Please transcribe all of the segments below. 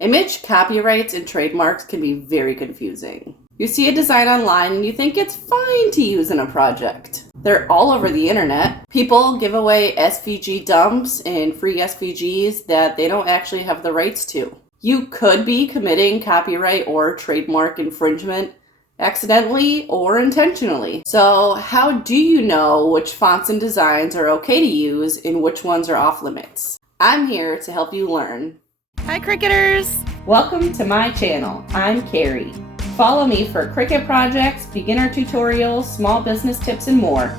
Image copyrights and trademarks can be very confusing. You see a design online and you think it's fine to use in a project. They're all over the internet. People give away SVG dumps and free SVGs that they don't actually have the rights to. You could be committing copyright or trademark infringement accidentally or intentionally. So how do you know which fonts and designs are okay to use and which ones are off limits? I'm here to help you learn. Hi Cricketers! Welcome to my channel. I'm Carrie. Follow me for Cricut projects, beginner tutorials, small business tips, and more.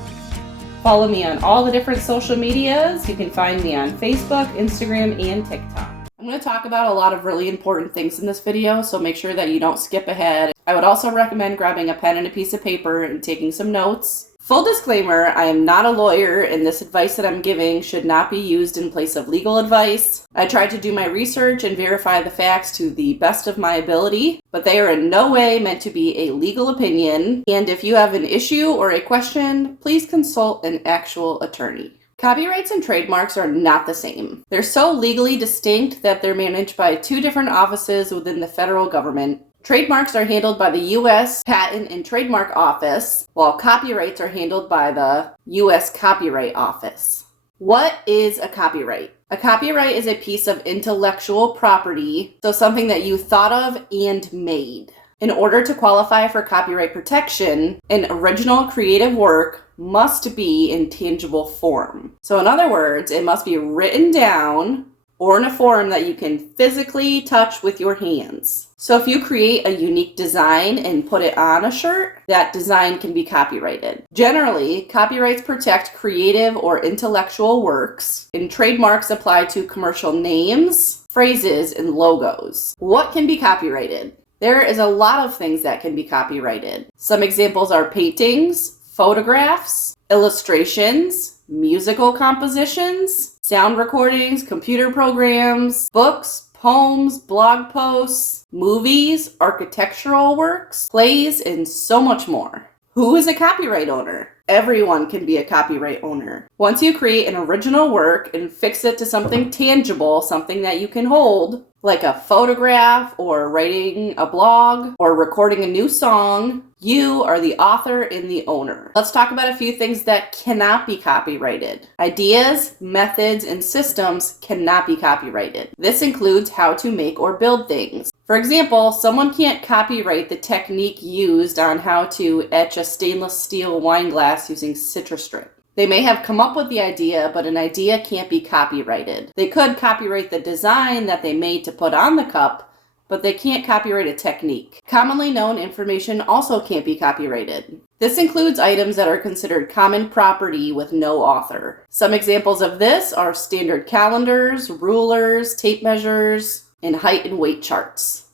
Follow me on all the different social medias. You can find me on Facebook, Instagram, and TikTok. I'm going to talk about a lot of really important things in this video, so make sure that you don't skip ahead. I would also recommend grabbing a pen and a piece of paper and taking some notes. Full disclaimer, I am not a lawyer, and this advice that I'm giving should not be used in place of legal advice. I tried to do my research and verify the facts to the best of my ability, but they are in no way meant to be a legal opinion, and if you have an issue or a question, please consult an actual attorney. Copyrights and trademarks are not the same. They're so legally distinct that they're managed by two different offices within the federal government. Trademarks are handled by the U.S. Patent and Trademark Office, while copyrights are handled by the U.S. Copyright Office. What is a copyright? A copyright is a piece of intellectual property, so something that you thought of and made. In order to qualify for copyright protection, an original creative work must be in tangible form. So in other words, it must be written down or in a form that you can physically touch with your hands. So if you create a unique design and put it on a shirt, that design can be copyrighted. Generally, copyrights protect creative or intellectual works, and trademarks apply to commercial names, phrases, and logos. What can be copyrighted? There is a lot of things that can be copyrighted. Some examples are paintings, photographs, illustrations, musical compositions, sound recordings, computer programs, books, poems, blog posts, movies, architectural works, plays, and so much more. Who is a copyright owner? Everyone can be a copyright owner. Once you create an original work and fix it to something tangible, something that you can hold, like a photograph or writing a blog or recording a new song, you are the author and the owner. Let's talk about a few things that cannot be copyrighted. Ideas, methods, and systems cannot be copyrighted. This includes how to make or build things. For example, someone can't copyright the technique used on how to etch a stainless steel wine glass using citrus strip. They may have come up with the idea, but an idea can't be copyrighted. They could copyright the design that they made to put on the cup, but they can't copyright a technique. Commonly known information also can't be copyrighted. This includes items that are considered common property with no author. Some examples of this are standard calendars, rulers, tape measures, and height and weight charts.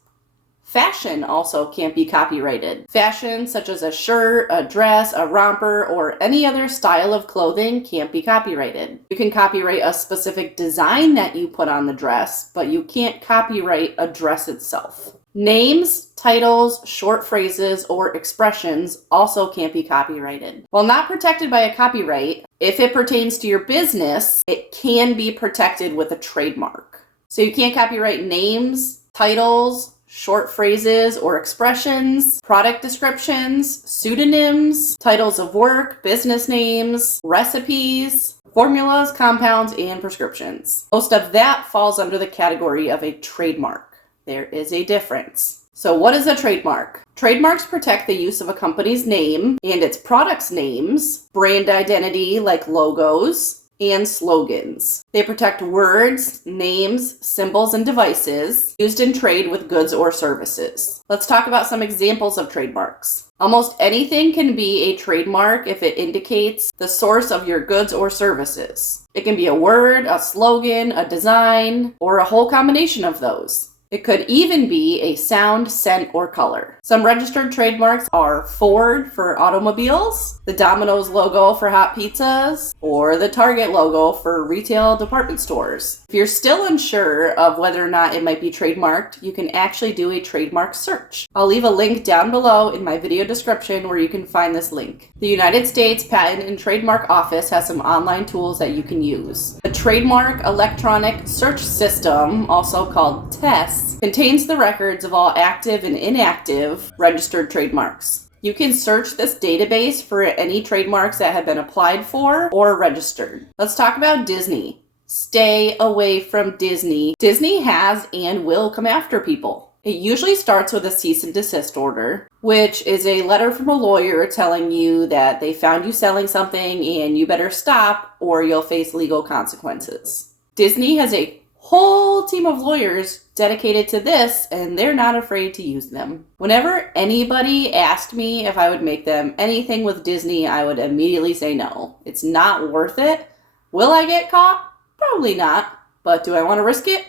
Fashion also can't be copyrighted. Fashion, such as a shirt, a dress, a romper, or any other style of clothing can't be copyrighted. You can copyright a specific design that you put on the dress, but you can't copyright a dress itself. Names, titles, short phrases, or expressions also can't be copyrighted. While not protected by a copyright, if it pertains to your business, it can be protected with a trademark. So you can't copyright names, titles, short phrases or expressions, product descriptions, pseudonyms, titles of work, business names, recipes, formulas, compounds, and prescriptions. Most of that falls under the category of a trademark. There is a difference. So what is a trademark? Trademarks protect the use of a company's name and its products' names, brand identity like logos, and slogans. They protect words, names, symbols, and devices used in trade with goods or services. Let's talk about some examples of trademarks. Almost anything can be a trademark if it indicates the source of your goods or services. It can be a word, a slogan, a design, or a whole combination of those. It could even be a sound, scent, or color. Some registered trademarks are Ford for automobiles, the Domino's logo for hot pizzas, or the Target logo for retail department stores. If you're still unsure of whether or not it might be trademarked, you can actually do a trademark search. I'll leave a link down below in my video description where you can find this link. The United States Patent and Trademark Office has some online tools that you can use. The Trademark Electronic Search System, also called TESS, Yes, contains the records of all active and inactive registered trademarks. You can search this database for any trademarks that have been applied for or registered. Let's talk about Disney. Stay away from Disney. Disney has and will come after people. It usually starts with a cease and desist order, which is a letter from a lawyer telling you that they found you selling something and you better stop or you'll face legal consequences. Disney has a whole team of lawyers dedicated to this, and they're not afraid to use them. Whenever anybody asked me if I would make them anything with Disney, I would immediately say no. It's not worth it. Will I get caught? Probably not. But do I want to risk it?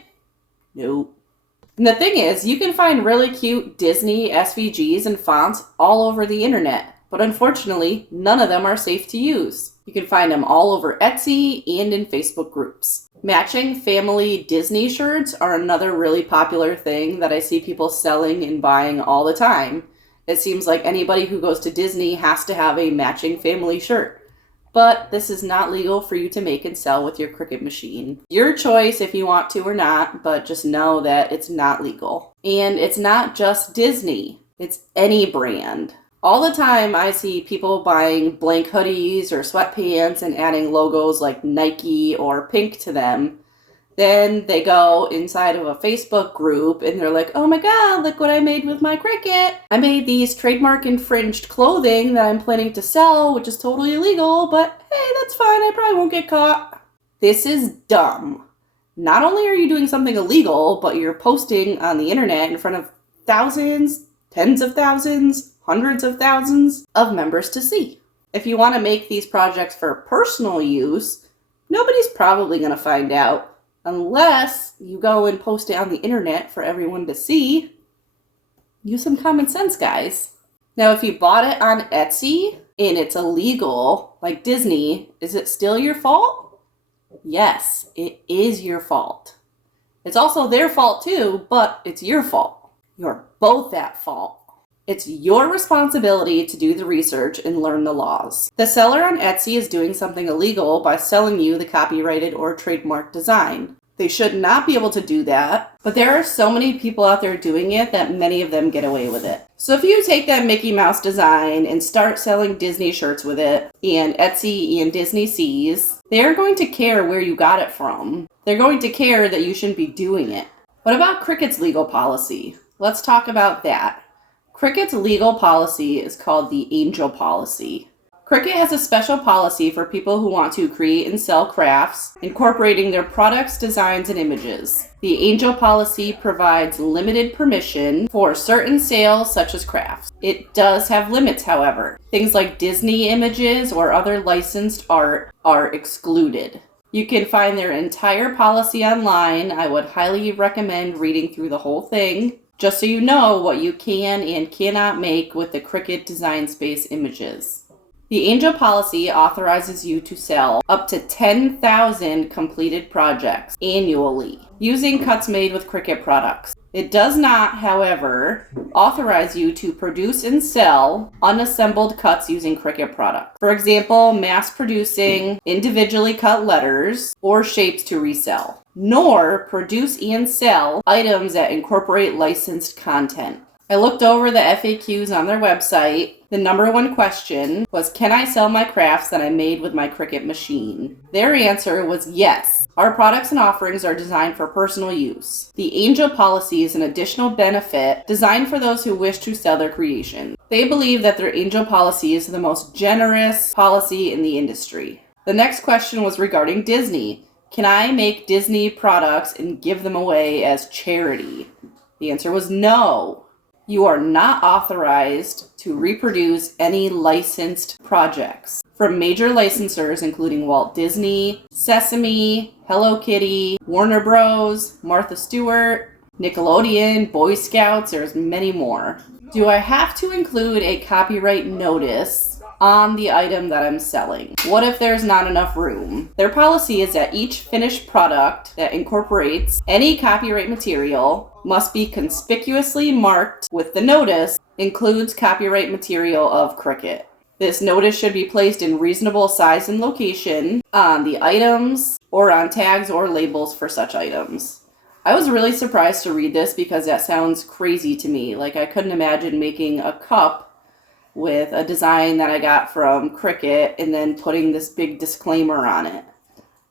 No. And the thing is, you can find really cute Disney SVGs and fonts all over the internet, but unfortunately, none of them are safe to use. You can find them all over Etsy and in Facebook groups. Matching family Disney shirts are another really popular thing that I see people selling and buying all the time. It seems like anybody who goes to Disney has to have a matching family shirt. But this is not legal for you to make and sell with your Cricut machine. Your choice if you want to or not, but just know that it's not legal. And it's not just Disney, it's any brand. All the time I see people buying blank hoodies or sweatpants and adding logos like Nike or Pink to them. Then they go inside of a Facebook group and they're like, oh my god, look what I made with my Cricut. I made these trademark infringed clothing that I'm planning to sell, which is totally illegal, but hey, that's fine, I probably won't get caught. This is dumb. Not only are you doing something illegal, but you're posting on the internet in front of thousands, tens of thousands, hundreds of thousands of members to see. If you want to make these projects for personal use, nobody's probably going to find out unless you go and post it on the internet for everyone to see. Use some common sense, guys. Now, if you bought it on Etsy and it's illegal, like Disney, is it still your fault? Yes, it is your fault. It's also their fault too, but it's your fault. You're both at fault. It's your responsibility to do the research and learn the laws. The seller on Etsy is doing something illegal by selling you the copyrighted or trademark design. They should not be able to do that, but there are so many people out there doing it that many of them get away with it. So if you take that Mickey Mouse design and start selling Disney shirts with it, and Etsy and Disney sees, they're going to care where you got it from. They're going to care that you shouldn't be doing it. What about Cricut's legal policy? Let's talk about that. Cricut's legal policy is called the Angel Policy. Cricut has a special policy for people who want to create and sell crafts, incorporating their products, designs, and images. The Angel Policy provides limited permission for certain sales such as crafts. It does have limits, however. Things like Disney images or other licensed art are excluded. You can find their entire policy online. I would highly recommend reading through the whole thing, just so you know what you can and cannot make with the Cricut Design Space images. The Angel Policy authorizes you to sell up to 10,000 completed projects annually using cuts made with Cricut products. It does not, however, authorize you to produce and sell unassembled cuts using Cricut products. For example, mass producing individually cut letters or shapes to resell, nor produce and sell items that incorporate licensed content. I looked over the FAQs on their website. The number one question was, can I sell my crafts that I made with my Cricut machine? Their answer was yes. Our products and offerings are designed for personal use. The Angel Policy is an additional benefit designed for those who wish to sell their creation. They believe that their Angel Policy is the most generous policy in the industry. The next question was regarding Disney. Can I make Disney products and give them away as charity? The answer was no. You are not authorized to reproduce any licensed projects from major licensors including Walt Disney, Sesame, Hello Kitty, Warner Bros., Martha Stewart, Nickelodeon, Boy Scouts, there's many more. Do I have to include a copyright notice on the item that I'm selling? What if there's not enough room? Their policy is that each finished product that incorporates any copyright material must be conspicuously marked with the notice includes copyright material of Cricut. This notice should be placed in reasonable size and location on the items or on tags or labels for such items. I was really surprised to read this because that sounds crazy to me. Like, I couldn't imagine making a cup with a design that I got from CRICUT and then putting this big disclaimer on it.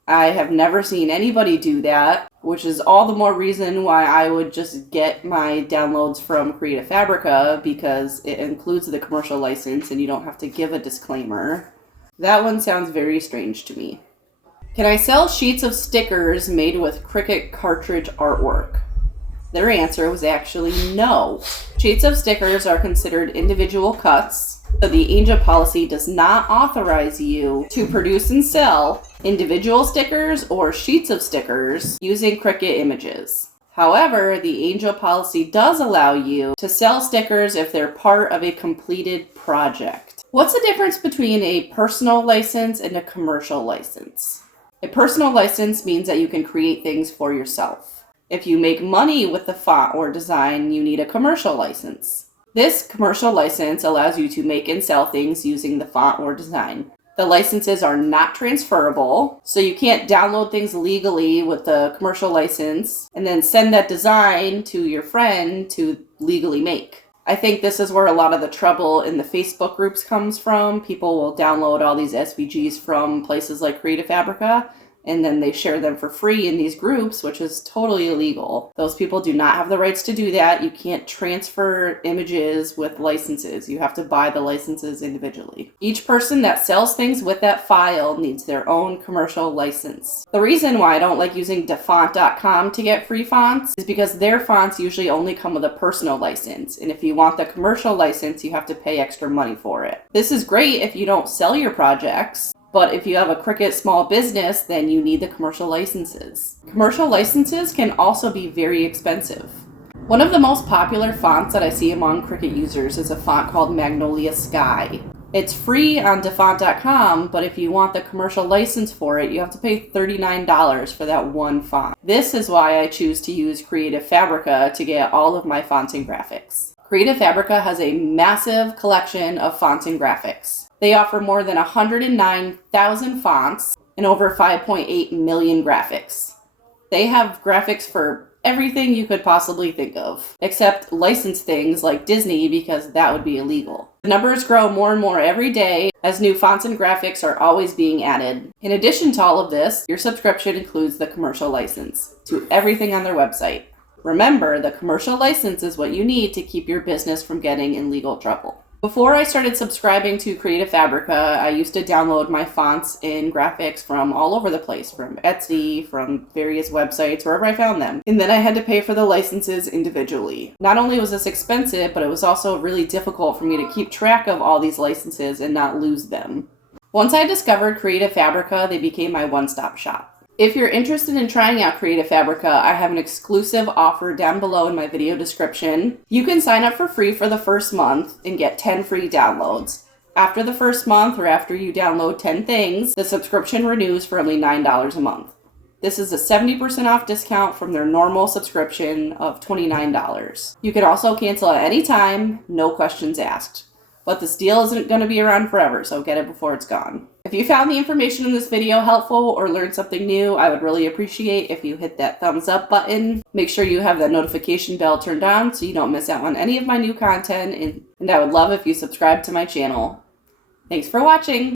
I have never seen anybody do that, which is all the more reason why I would just get my downloads from Creative Fabrica, because it includes the commercial license and you don't have to give a disclaimer. That one sounds very strange to me. Can I sell sheets of stickers made with CRICUT cartridge artwork? Their answer was actually no. Sheets of stickers are considered individual cuts, so the Angel policy does not authorize you to produce and sell individual stickers or sheets of stickers using CRICUT images. However, the Angel policy does allow you to sell stickers if they're part of a completed project. What's the difference between a personal license and a commercial license? A personal license means that you can create things for yourself. If you make money with the font or design, you need a commercial license. This commercial license allows you to make and sell things using the font or design. The licenses are not transferable, so you can't download things legally with the commercial license and then send that design to your friend to legally make. I think this is where a lot of the trouble in the Facebook groups comes from. People will download all these SVGs from places like Creative Fabrica, and then they share them for free in these groups, which is totally illegal. Those people do not have the rights to do that. You can't transfer images with licenses. You have to buy the licenses individually. Each person that sells things with that file needs their own commercial license. The reason why I don't like using defont.com to get free fonts is because their fonts usually only come with a personal license. And if you want the commercial license, you have to pay extra money for it. This is great if you don't sell your projects. But if you have a CRICUT small business, then you need the commercial licenses. Commercial licenses can also be very expensive. One of the most popular fonts that I see among CRICUT users is a font called Magnolia Sky. It's free on defont.com, but if you want the commercial license for it, you have to pay $39 for that one font. This is why I choose to use Creative Fabrica to get all of my fonts and graphics. Creative Fabrica has a massive collection of fonts and graphics. They offer more than 109,000 fonts and over 5.8 million graphics. They have graphics for everything you could possibly think of, except licensed things like Disney, because that would be illegal. The numbers grow more and more every day as new fonts and graphics are always being added. In addition to all of this, your subscription includes the commercial license to everything on their website. Remember, the commercial license is what you need to keep your business from getting in legal trouble. Before I started subscribing to Creative Fabrica, I used to download my fonts and graphics from all over the place, from Etsy, from various websites, wherever I found them. And then I had to pay for the licenses individually. Not only was this expensive, but it was also really difficult for me to keep track of all these licenses and not lose them. Once I discovered Creative Fabrica, they became my one-stop shop. If you're interested in trying out Creative Fabrica, I have an exclusive offer down below in my video description. You can sign up for free for the first month and get 10 free downloads. After the first month, or after you download 10 things, the subscription renews for only $9 a month. This is a 70% off discount from their normal subscription of $29. You can also cancel at any time, no questions asked. But this deal isn't going to be around forever, so get it before it's gone. If you found the information in this video helpful or learned something new, I would really appreciate if you hit that thumbs up button. Make sure you have that notification bell turned on so you don't miss out on any of my new content, and I would love if you subscribe to my channel. Thanks for watching!